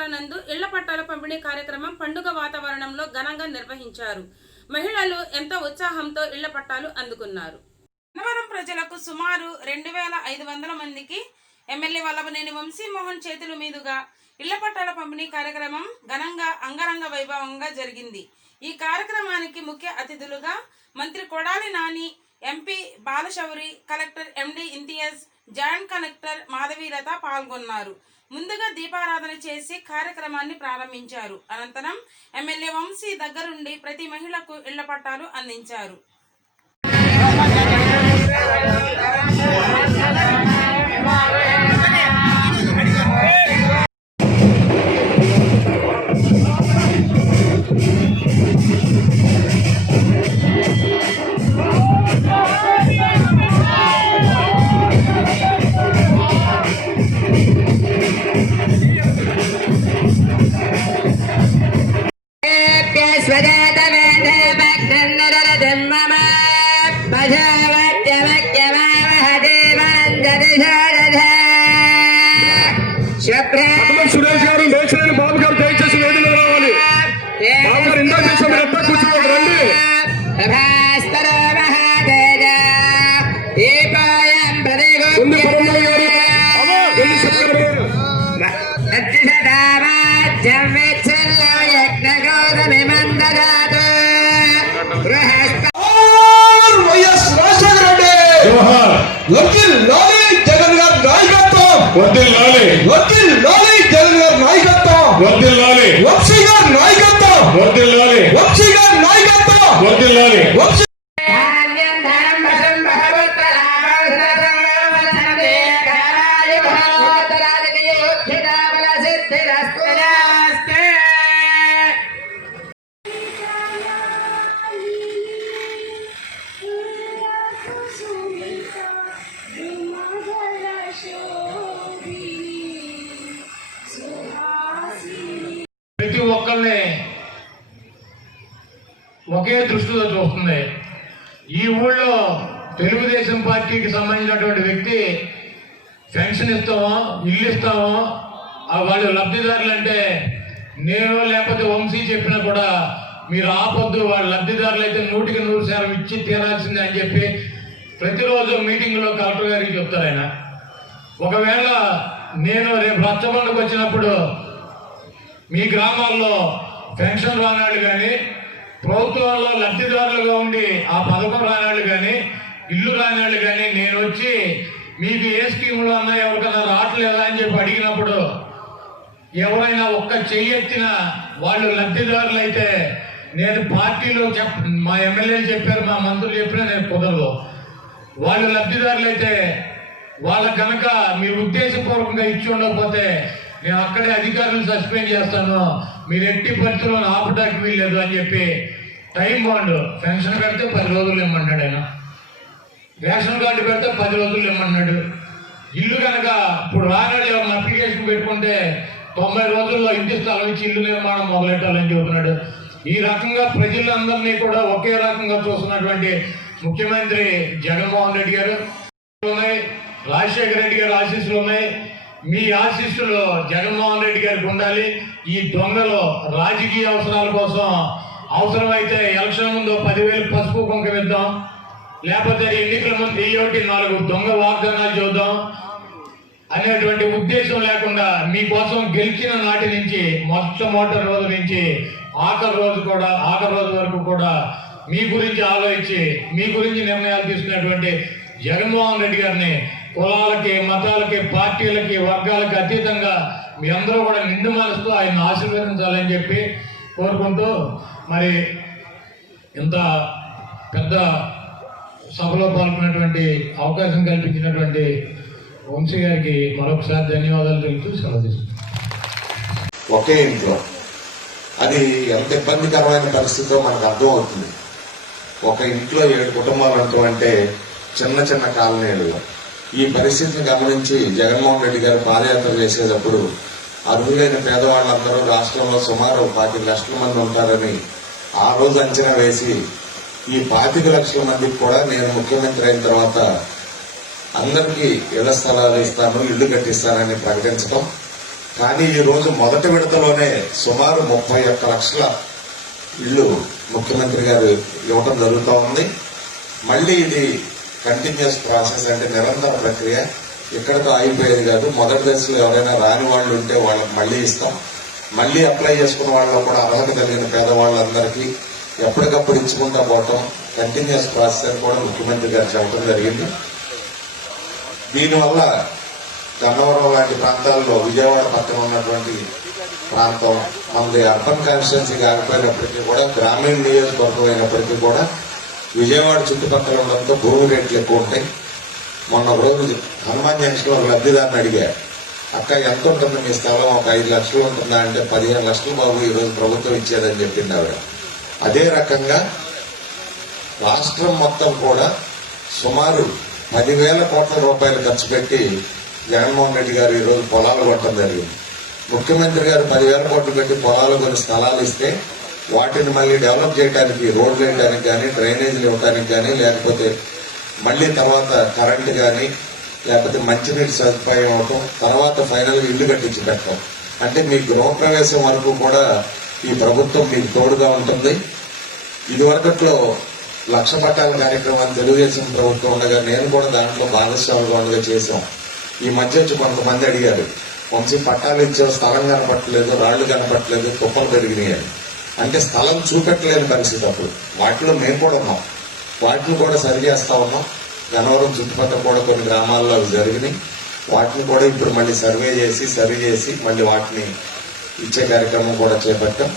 పాఠశాల నందు ఇళ్ల పట్టాల పంపిణీ కార్యక్రమం పండుగ వాతావరణంలో ఘనంగా నిర్వహించారు. మహిళలు ఎంతో ఉత్సాహంతో ఇళ్ల పట్టాలు అందుకున్నారు. గన్నవరం ప్రజలకు సుమారు 2500 మందికి ఎమ్మెల్యే వల్లభనేని వంశీమోహన్ చేతుల మీదుగా ఇళ్ల పట్టాల పంపిణీ కార్యక్రమం ఘనంగా అంగరంగ వైభవంగా జరిగింది. ఈ కార్యక్రమానికి ముఖ్య అతిథులుగా మంత్రి కొడాలి నాని, ఎంపీ బాలశౌరి, కలెక్టర్ ఎండి ఇంతియాజ్, జాయింట్ కలెక్టర్ మాధవీలత పాల్గొన్నారు. ముందుగా దీపారాధన చేసి కార్యక్రమాన్ని ప్రారంభించారు. అనంతరం ఎమ్మెల్యే వంశీ దగ్గరుండి ప్రతి మహిళకు ఇళ్ల పట్టాలు అందించారు. సురేష్ గారు, నేషనల్ బాబు గారు దయచేసి వేదిక రావాలి. బాబు గారు ఇందాక చేసాం, మీరు ఎట్లా కూర్చోవాలి రండి. జగన్ గారి నాయకత్వం వర్ధిల్లాలి, వర్ధిల్లాలి. జగన్ గారి నాయకత్వం వర్ధిల్లాలి, వంశీ గారి నాయకత్వం వర్ధిల్లాలి, వంశీ గారి నాయకత్వం వర్ధిల్లాలి. వంశీ ప్రతి ఒక్కరిని ఒకే దృష్టితో చూస్తుంది. ఈ ఊళ్ళో తెలుగుదేశం పార్టీకి సంబంధించినటువంటి వ్యక్తి పెన్షన్ ఇస్తామో, ఇల్లు ఇస్తామో, వాళ్ళు లబ్ధిదారులు అంటే నేను లేకపోతే వంశీ చెప్పినా కూడా మీరు ఆపొద్దు, వాళ్ళ లబ్ధిదారులు అయితే 100% ఇచ్చి తీరాల్సిందే అని చెప్పి ప్రతిరోజు మీటింగ్లో కలెక్టర్ గారికి చెప్తారు ఆయన. ఒకవేళ నేను రేపు రచ్చబండకు వచ్చినప్పుడు మీ గ్రామాల్లో పెన్షన్ రానాళ్ళు కానీ, ప్రభుత్వంలో లబ్ధిదారులుగా ఉండి ఆ పథకం రానాళ్ళు కానీ, ఇల్లు రానాళ్ళు కానీ నేను వచ్చి మీకు ఏ స్కీములు అన్నా ఎవరికైనా రావట్లేదా అని చెప్పి అడిగినప్పుడు ఎవరైనా ఒక్క చెయ్యెత్తిన వాళ్ళు లబ్ధిదారులు అయితే నేను పార్టీలో మా ఎమ్మెల్యేలు చెప్పారు, మా మంత్రులు చెప్పినా నేను కుదరదు. వాళ్ళు లబ్ధిదారులు అయితే వాళ్ళ కనుక మీరు ఉద్దేశపూర్వకంగా ఇచ్చి ఉండకపోతే నేను అక్కడే అధికారులను సస్పెండ్ చేస్తాను, మీరు ఎట్టి పరిస్థితుల్లో ఆపడానికి వీల్లేదు అని చెప్పి టైం బాండ్ పెన్షన్ పెడితే 10 రోజులు ఇమ్మంటాడు ఆయన, రేషన్ కార్డు పెడితే 10 రోజులు ఇమ్మన్నాడు. ఇల్లు కనుక ఇప్పుడు రానాడు ఎవరిని అప్లికేషన్ పెట్టుకుంటే 90 రోజుల్లో ఇంటి స్థలం ఇచ్చి ఇల్లు నిర్మాణం మొదలెట్టాలని చెబుతున్నాడు. ఈ రకంగా ప్రజలందరినీ కూడా ఒకే రకంగా చూస్తున్నటువంటి ముఖ్యమంత్రి జగన్మోహన్ రెడ్డి గారు ఉన్నాయి, రాజశేఖర రెడ్డి గారు ఆశీస్సులు ఉన్నాయి. మీ ఆశీస్సులు జగన్మోహన్ రెడ్డి గారికి ఉండాలి. ఈ దొంగలు రాజకీయ అవసరాల కోసం అవసరమైతే ఎలక్షన్ ముందు 10,000 పసుపు కుంకుమ ఇద్దాం, లేకపోతే ఎన్నికల ముందు 4 దొంగ వాగ్దానాలు చూద్దాం అనేటువంటి ఉద్దేశం లేకుండా మీకోసం గెలిచిన నాటి నుంచి మొట్టమొదటి రోజు నుంచి ఆఖరి రోజు వరకు కూడా మీ గురించి ఆలోచించి మీ గురించి నిర్ణయాలు తీసుకునేటువంటి జగన్మోహన్ రెడ్డి గారిని కులాలకి, మతాలకి, పార్టీలకి, వర్గాలకి అతీతంగా మీ అందరూ కూడా నిండు మనసుతో ఆయన ఆశీర్వదించాలని చెప్పి కోరుకుంటూ, మరి ఇంత పెద్ద సభలో పాల్గొన్నటువంటి అవకాశం కల్పించినటువంటి వంశీ గారికి మరొకసారి ధన్యవాదాలు తెలుపుతూ సెలవు తీసుకుంటాం. ఒకే ఇంట్లో అది ఎంత ఇబ్బందికరమైన పరిస్థితితో మనకు అర్థమవుతుంది. ఒక ఇంట్లో 7 కుటుంబాలు అంటే చిన్న చిన్న కాలనీలు. ఈ పరిస్థితిని గమనించి జగన్మోహన్ రెడ్డి గారు పాదయాత్ర చేసేటప్పుడు అర్హులైన పేదవాళ్ళందరూ రాష్ట్రంలో సుమారు 25 లక్షల మంది ఉంటారని ఆ రోజు అంచనా వేసి ఈ 25 లక్షల మందికి కూడా నేను ముఖ్యమంత్రి అయిన తర్వాత అందరికీ ఇళ్ల స్థలాలు ఇస్తాను, ఇళ్లు కట్టిస్తానని ప్రకటించడం, కానీ ఈ రోజు మొదటి విడతలోనే సుమారు 31 లక్షల ఇళ్ళు ముఖ్యమంత్రి గారు ఇవ్వడం జరుగుతూ ఉంది. మళ్ళీ ఇది కంటిన్యూస్ ప్రాసెస్, అంటే నిరంతర ప్రక్రియ, ఇక్కడతో ఆగిపోయేది కాదు. మొదటి దశలో ఎవరైనా రాని వాళ్ళు ఉంటే వాళ్ళకి మళ్ళీ ఇస్తాం. మళ్ళీ అప్లై చేసుకున్న వాళ్ళలో కూడా అర్హత కలిగిన పేదవాళ్ళందరికీ ఎప్పటికప్పుడు ఇచ్చుకుంటా పోవటం కంటిన్యూస్ ప్రాసెస్ అని కూడా ముఖ్యమంత్రి గారు చెప్పడం జరిగింది. దీనివల్ల గన్నవరం లాంటి ప్రాంతాల్లో, విజయవాడ పక్కన ఉన్నటువంటి ప్రాంతం మనది అర్బన్ కాన్స్టిట్యున్సీ కాకపోయినప్పటికీ కూడా, గ్రామీణ నియోజకవర్గం అయినప్పటికీ కూడా విజయవాడ చుట్టుపక్కల ఉండడంతో భూమి రేట్లు ఎక్కువ ఉంటాయి. మొన్న రోజు హనుమాన్ జంక్షన్ లో ఒక లబ్ధిదారుని అడిగా, అక్క ఎంత ఉంటుంది మీ స్థలం, ఒక 5 లక్షలు ఉంటుందా అంటే 15 లక్షలు బాబు ఈ రోజు ప్రభుత్వం ఇచ్చేదని చెప్పింది ఆవిడ. అదే రకంగా రాష్ట్రం మొత్తం కూడా సుమారు 10,000 కోట్ల రూపాయలు ఖర్చు పెట్టి జగన్మోహన్ రెడ్డి గారు ఈ రోజు పొలాలు కొట్టడం జరిగింది. ముఖ్యమంత్రి గారు 10,000 కోట్లు పెట్టి పొలాలు కొన్ని స్థలాలు ఇస్తే వాటిని మళ్ళీ డెవలప్ చేయడానికి, రోడ్లు వేయడానికి కానీ, డ్రైనేజీలు ఇవ్వడానికి కానీ, లేకపోతే మళ్ళీ తర్వాత కరెంటు కానీ, లేకపోతే మంచినీటి సదుపాయం అవటం, తర్వాత ఫైనల్ గా ఇల్లు కట్టించి పెట్టడం. అంటే మీ గృహప్రవేశం వరకు కూడా ఈ ప్రభుత్వం మీకు తోడుగా ఉంటుంది. ఇదివరకట్లో 1,00,000 పట్టాల కార్యక్రమాన్ని తెలుగుదేశం ప్రభుత్వం ఉండగా నేను కూడా దాంట్లో భాగస్వామిగా ఉండగా చేశాం. ఈ మధ్య వచ్చి కొంతమంది అడిగారు, వంశీ పట్టాలు ఇచ్చే స్థలం కనపట్టలేదు, రాళ్లు కనపట్టలేదు, తుప్పలు పెరిగినాయి అని. అంటే స్థలం చూపెట్టలేని పరిస్థితి అప్పుడు. వాటిలో మేము కూడా ఉన్నాం, వాటిని కూడా సరి చేస్తా ఉన్నాం. గన్నవరం చుట్టుపక్కల కూడా కొన్ని గ్రామాల్లో అవి జరిగినాయి. వాటిని కూడా ఇప్పుడు మళ్ళీ సర్వే చేసి, సరి చేసి మళ్ళీ వాటిని ఇచ్చే కార్యక్రమం కూడా చేపట్టాం.